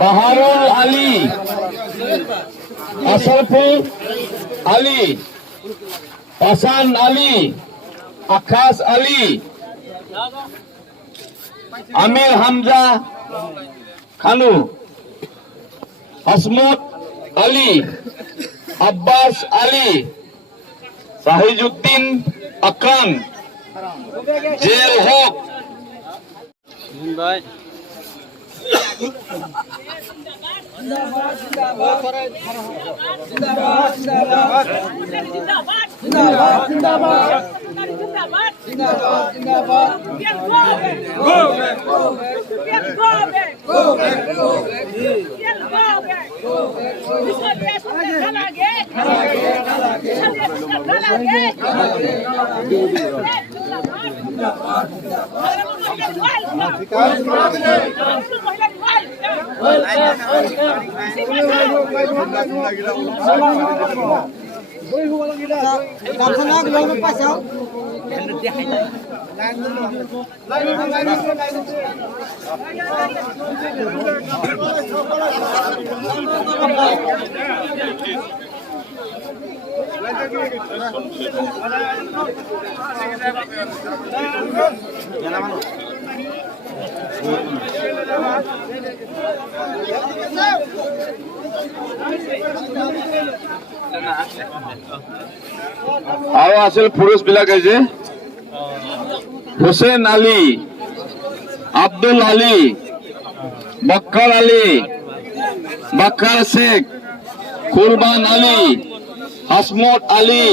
বাহারুল আলী, আশরাফুল আলী, হাসান আলী, আকাশ আলী, আমির হামজা খানু, হাসমত আলী, আব্বাস আলী, শাহিজউদ্দিন আকরাম, jail হক। ভাই আৰু আছিল পুৰুষ বিলাকে যে হুসেন আলী, আব্দুল আলী, বক্কর আলী, বক্কর শেখ, কুরবান আলী, হাসমত আলী,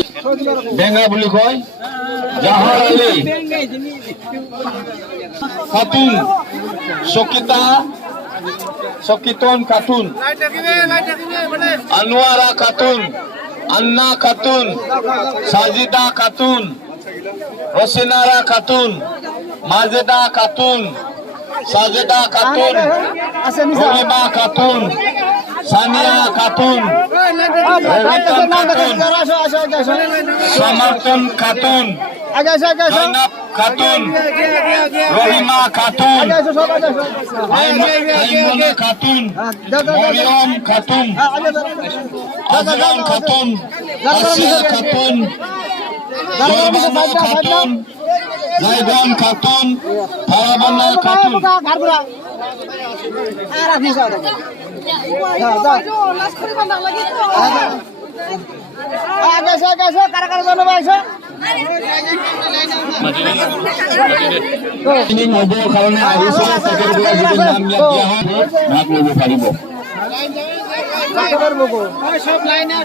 বেঙ্গা বুলি কয়, জাহার আলী খাতুন, সকিতন খাতুন, আনোয়ারা খাতুন, আন্না খাতুন, সাজিদা খাতুন, রসিনারা খাতুন, মাজেদা খাতুন, সাজেদা খাতুন, রহিমা খাতুন, সানিয়া খাতুন, রহিতন খাতুন, সমর্থন খাতুন, জৈনব খাতুন, রহিমা খাতুন, আইমনা খাতুন, মরিয়ম খাতুন, আজরান খাতুন, আসিয়া খাতুন, জয়বানু খাতুন, জাইদান খাতুন, ফারাবানা খাতুন। হ'বৰ কাৰণে আহিছে, তেখেতসকলে যদি নাম দিয়া হয় ভাগ ল'ব পাৰিব। সব লাইনে